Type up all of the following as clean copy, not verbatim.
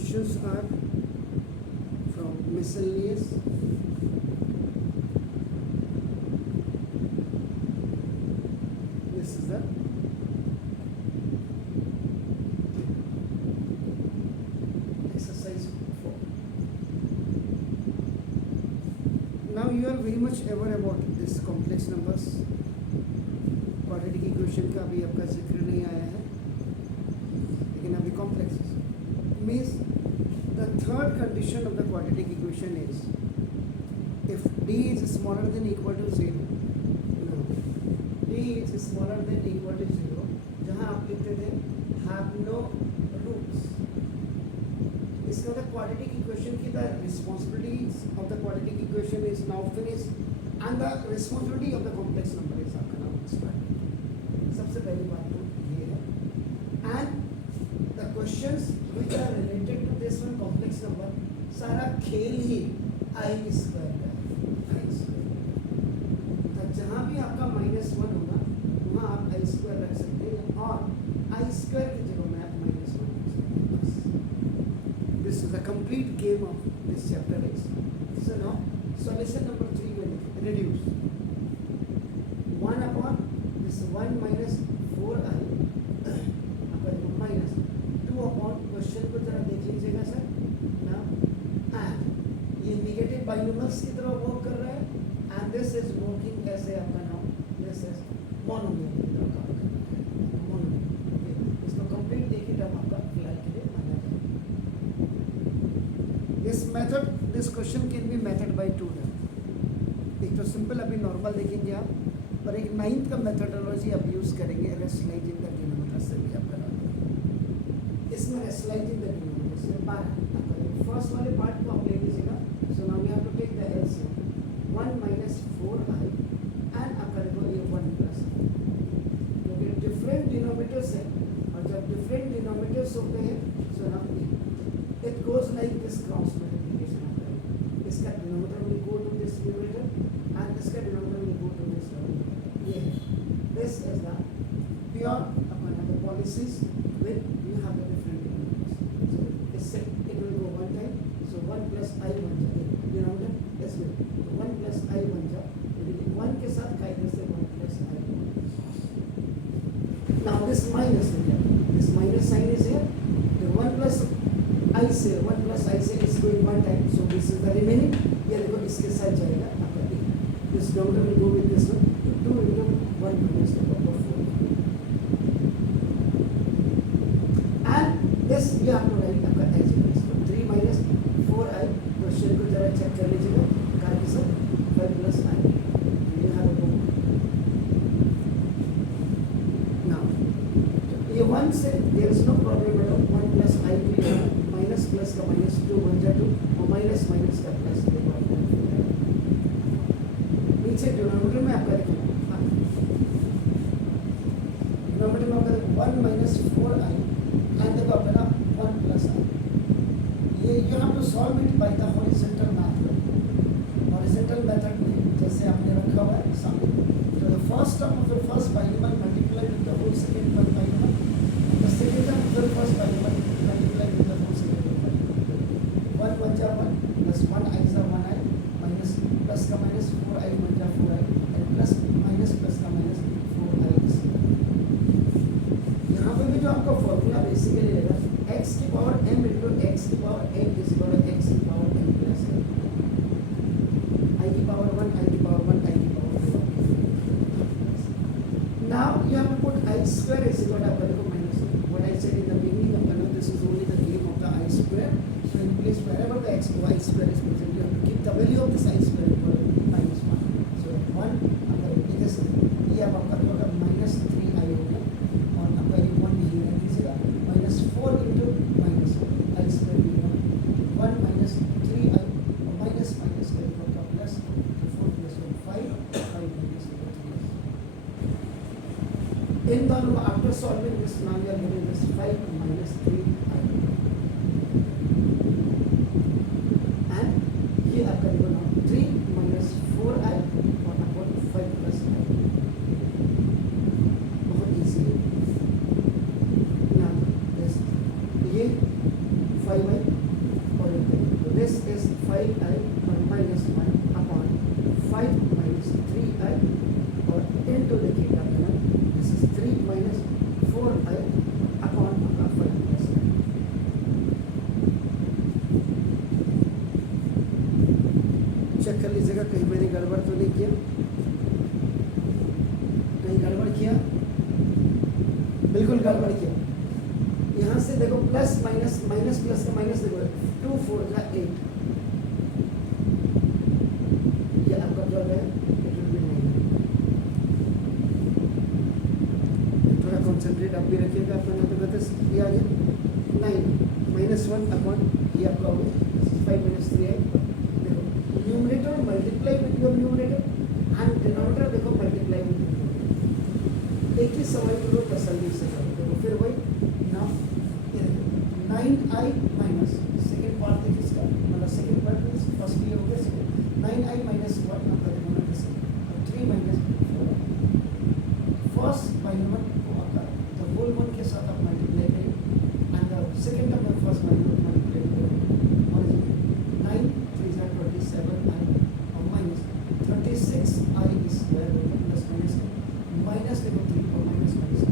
questions are from miscellaneous. This is the exercise 4. Now you are very much aware about this complex numbers. Quadratic equation का अभी आपका जिक्र नहीं आया है, लेकिन अभी complex means the third condition of the quadratic equation is if d is smaller than equal to 0, d is smaller than equal to 0, जहाँ आप लिखते थे have no roots, इसका मतलब क्वाड्रेटिक इक्वेशन की the responsibilities of the quadratic equation is now finished and the responsibility of the complex number is आपका now start. सबसे पहली बात तो ये है and the questions which are related to this one complex number, सारा खेल ही आई स्क्वायर का है. आई स्क्वायर तो जहाँ भी आपका -1 होगा वहाँ आप आई स्क्वायर रख सकते हैं और आई स्क्वायर की जगह में आप -1 रख सकते हैं. This is the complete game of this chapter is. So now solution number 3 will reduce 1 upon this 1 minus 4i minus 2 upon question को जरा देख लीजिएगा सर ना, एंड ये निगेटिव बाइनोमियल्स की तरह वर्क कर रहा है एंड दिस इज वर्किंग ऐसे आपका नाम दिस इज मोनोमियल की तरह काम कर रहा है. मोनोमियल इसको कंप्लीट देखिए टर्म आपका फिलहाल के लिए माना जाए. This method this question can be method by 2. एक तो सिंपल अभी नॉर्मल देखेंगे आप, और एक 9th का मेथडोलॉजी आप यूज़ करेंगे रेशनलाइजिंग द डिनोमिनेटर से भी आप कराएंगे. इसमें रेशनलाइजिंग द डिनोमिनेटर से 12 फर्स्ट वाले पार्ट को आप ले लीजिएगा. So now we have to take the LCM 1 minus 4i and आपका देखो ये 1 प्लस, क्योंकि डिफरेंट डिनोमिनेटर्स है और जब डिफरेंट डिनोमिनेटर्स होते हैं so now it goes like this cross multiplication. इसका denominator will go to this denominator and इसका denominator will go to this denominator. ये है this is the pure upon the policies with you have the different denominators. So इससे it will go one time. So 1 plus i बन जाए denominator इसमें, तो 1 plus i बन जाए 1 के साथ कायदे से 1 plus i. Now this minus है, this minus sign is here. The 1 plus i से 1 plus i से is going one time. So this is the remaining. ये देखो इसके साथ जाएगा आपका this denominator will go with this one 2 into 1 minus the power of 4 and this you have to write आपका as it is. 3 minus 4i question को जरा check कर लीजिएगा काफी sir 5 plus i you have a book. now ये 1 से there is no problem at all. 1 plus i भी minus plus का -2 बन जाए 2 और माइनस माइनस का प्लस नीचे डिनोमिनेटर में आपका देखो डिनोमिनेटर में आपका 1 minus 4i एंड देखो आपका 1 plus i. ये you have to solve it by the horizontal method. Horizontal method में जैसे आपने रखा हुआ है सामने, तो the first term of the first binomial multiply with the whole second binomial, the second term of the first binomial multiply with the whole second binomial. 1 1 जा 1 plus 1 i जा 1i माइनस प्लस का minus 4i 1 जा 4i and plus minus plus का minus 4i. यहाँ पे भी जो आपका फॉर्मूला बेसिकली रहेगा x की पावर m into x की power n is equal to x की power m plus n. I की पावर 1 I की पावर 1 I की power 2. now you have to put I square is equal to आपका देखो minus what I said in the beginning of the note, this is only the game of the I square. So in place wherever the x y square is present, you have to keep the value of this I square equal to -1. so 1 आपका it is ये अब आपका total -3i हो गया और आपका ये 1 यही रख दीजिएगा -4 into -1 I square equal 1 minus 3i और माइनस माइनस का इक्वल का प्लस 4 plus 1 5 5 minus 3. इन दोनों को after solving this now we are giving this 5 minus 3i and ये आपका देखो ना 3 minus 4i और अपॉन 5 plus i. बहुत इजी है ना. ये 5i 5i और -1 अपॉन 5 - 3i और इनटू देखिएगा अपना दिस इज 3 - 4i अपॉन आपका 5 - 9। चेक कर लीजिएगा कहीं मैंने गड़बड़ तो नहीं किया, कहीं गड़बड़ किया, बिल्कुल गड़बड़ किया। यहाँ से देखो प्लस माइनस माइनस प्लस का माइनस देखो 2 4 का 8, ये आपका क्या है, इट विल बी 9। थोड़ा कॉन्सेंट्रेट आप भी रखिएगा अपना यहाँ पे बता ये आ गया 9 -1 अपॉन ये आपका हो गया 5 - 3i। देखो numerator multiply with your numerator and denominator देखो मल्टीप्लाई विद एक ही सवाल को तसल्ली से करो। देखो फिर वही now 9i minus second part देखिए इसका, मतलब सेकंड पार्ट मींस फर्स्ट ये हो गया सेकंड 9i - 1 मतलब डिनोमिनेटर से 3 - 4 फर्स्ट -1 को आपका तो होल 1 के साथ आप मल्टीप्लाई करें एंड द सेकंड टर्म में फर्स्ट -1 मल्टीप्लाई करें और 9 3 - 27i और माइनस 36i स्क्वायर हो गया प्लस माइनस माइनस देखो 3 और माइनस माइनस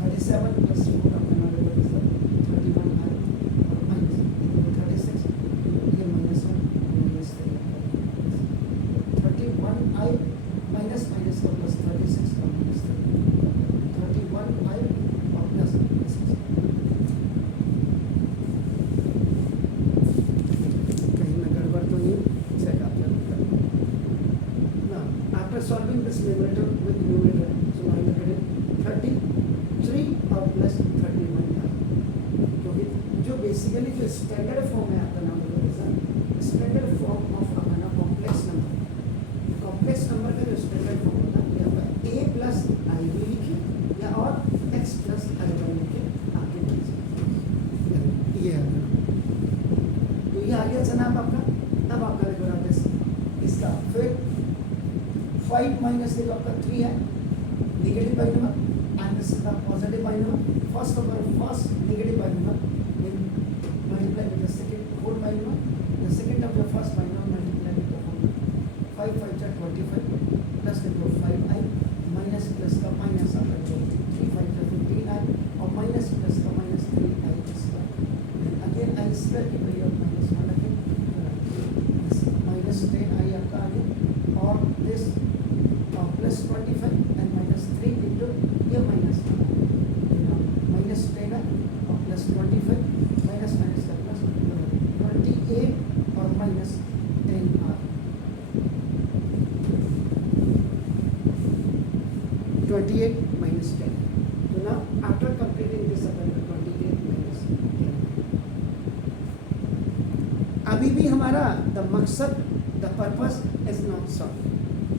37 प्लस 4 अपना देखो 31i और माइनस 36 ये -1 माइनस 31i माइनस माइनस का प्लस 36 का माइनस 31i और प्लस 36 कहीं में गड़बड़ तो नहीं, चेक आप जरूर करें। Now, after solving this numerator with numerator, so now you get 33 और प्लस 31i, क्योंकि जो बेसिकली जो स्टैंडर्ड फॉर्म है आपका नाम स्टैंडर्ड फॉर्म ऑफ अपना कॉम्प्लेक्स नंबर, कॉम्प्लेक्स नंबर का जो स्टैंडर्ड फॉर्म होता है ये आपका a प्लस आई बी लिखे या और x प्लस आई वाई लिखे आगे लीजिए, ये है तो ये आ गया जनाब आपका। अब आपका देखो इसका फिर 5 माइनस देखो आपका 3 है negative by number and this is the positive by number, first of all first negative by number then multiply with the second whole by number, the second of the first by number multiply with the whole 5 5 are 25 plus देखो 5i minus plus का minus आपका 3 5 are 15i और minus plus का minus 3i square again i square की value minus 1 रखें minus 10i आपका आ गया और this plus 25 and minus 3 into ये माइनस माइनस 10 है और प्लस 25 माइनस माइनस का प्लस 28 और minus 10r 28 minus 10. So now after completing this upon 28 minus 10. अभी भी हमारा द मकसद the purpose is not solve.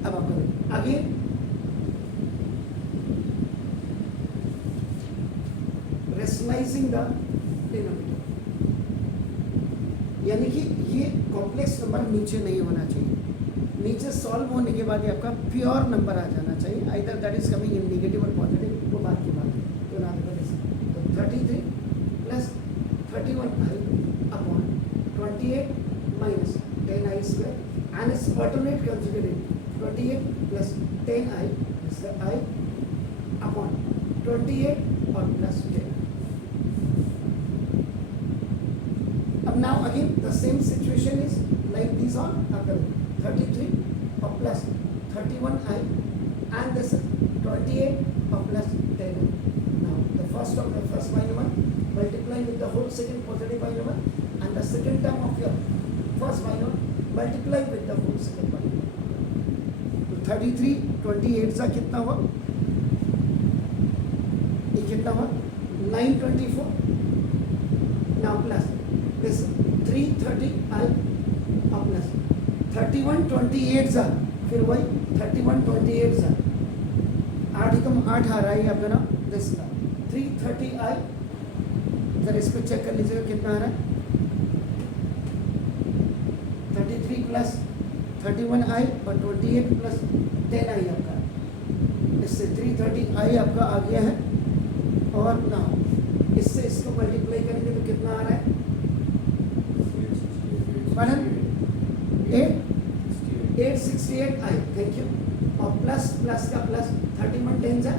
अब आप करें आगे रेशनलाइजिंग द डिनोमिनेटर, यानी कि ये कॉम्प्लेक्स नंबर नीचे नहीं होना चाहिए, नीचे सॉल्व होने के बाद ये आपका प्योर नंबर आ जाना चाहिए, either that is coming in negative और पॉजिटिव, वो बात की बात है। तो ना तो 33 plus 31i upon 28 minus 10i square and it's alternate conjugated 28 plus 10i is the i upon 28 और प्लस 10। अब now again the same situation is like this on after 33 or plus 31i and this 28 or plus 10i. Now the first of the first by number multiply with the whole second positive by number and the second term of your first by number multiply with the whole second by number. तो 33 28 सा कितना हुआ, ये कितना हुआ 924 now plus this 330i और plus 31 28 सा फिर वही 31 28 सा 8 कम 8 आ रहा है आपका ना दिस 330i, जरा इसको चेक कर लीजिएगा कितना आ रहा है 33 प्लस 31i और 28 प्लस 10i आपका, इससे 330i आपका आ गया है और ना इससे इसको मल्टीप्लाई करेंगे तो कितना आ रहा है पढ़न 868 आई, थैंक यू। और प्लस प्लस का प्लस 31 10 जा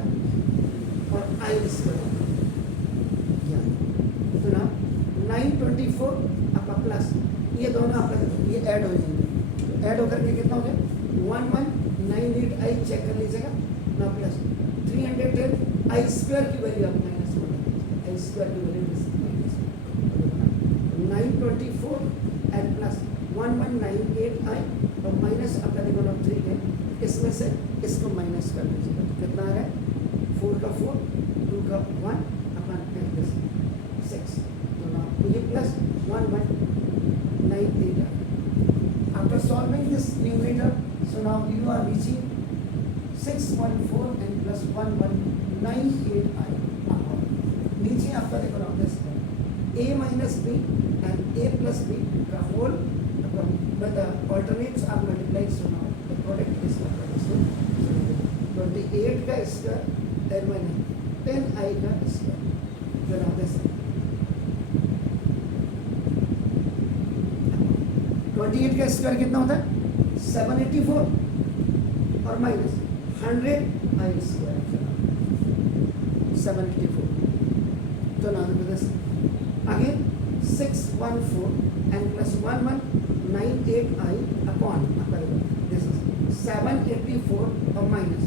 और आई स्क्वायर, तो ना 924 आपका प्लस, ये दोनों आपका ये ऐड हो जाएंगे, तो ऐड होकर के कितना हो गया 1198 आई, चेक कर लीजिएगा ना, प्लस 310 आई स्क्वायर की वैल्यू आप माइनस कर, आई स्क्वायर की वैल्यू माइनस 924 एंड प्लस 1198 आई और माइनस आपका देखो ना 3 है, इसमें से इसको माइनस कर लीजिएगा, तो कितना आ रहा है 4 का 4, 2 का 1 अपन 6, तो ना ये प्लस 1198 है। After solving this numerator, so now you are reaching 614 and plus 1198 I. नीचे आपका देखो ना this a minus b and a plus b का whole but the alternates are multiplied, so now the product is so 28 का square and minus 10 I का square, so now this 28 का square कितना होता है 784 और माइनस 100 आई स्क्वायर 784, तो ना this again 614 and plus 1198 I upon this is 784 और माइनस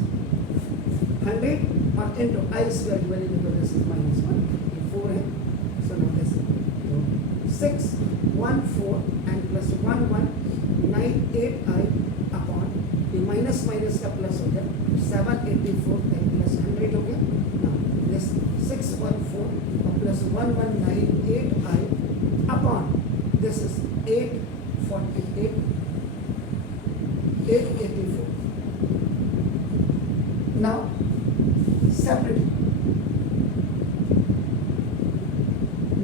100 और इनटू आई स्क्वायर की वैल्यू देखो, दिस इज माइनस 1 4 है, so now this 614 and plus 1198 I upon ये माइनस माइनस का प्लस हो गया 784 and plus 100 हो गया, now this 614 और plus 1198 I upon this is 848 884, now separate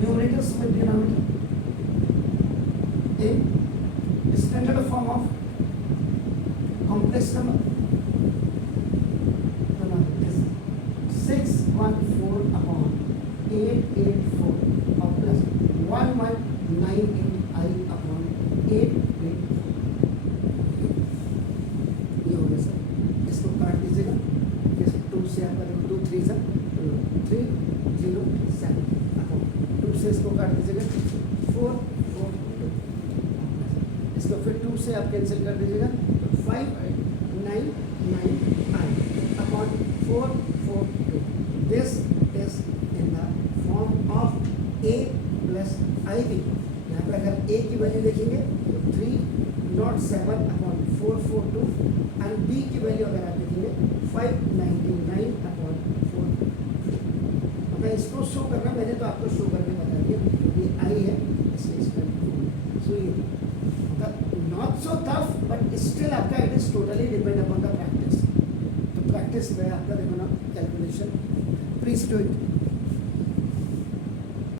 numerators with denominator in standard form of complex number, so now this 614 upon 884 or plus 1198 I upon 884, ये हो गया sir, इसको काट दीजिएगा, इस 2 से आपका देखो 2 3 सर 307 अपॉन 2 से इसको काट दीजिएगा 4 इसको फिर 2 से आप कैंसिल कर दीजिएगा, तो 599 I upon 442, this is in the form of a plus I B. यहाँ पर अगर a की वैल्यू देखेंगे तो 307 अपॉन 442 एंड b की वैल्यू अगर आप देखेंगे 599 अपॉन 4। मैं इसको शो करना, मैंने तो आपको शो करके बता दिया, ये आई है इसलिए इसका सो ये not so tough but still आपका it is totally depend upon the practice, तो प्रैक्टिस में आपका देखो ना कैलकुलेशन, प्लीज डू इट।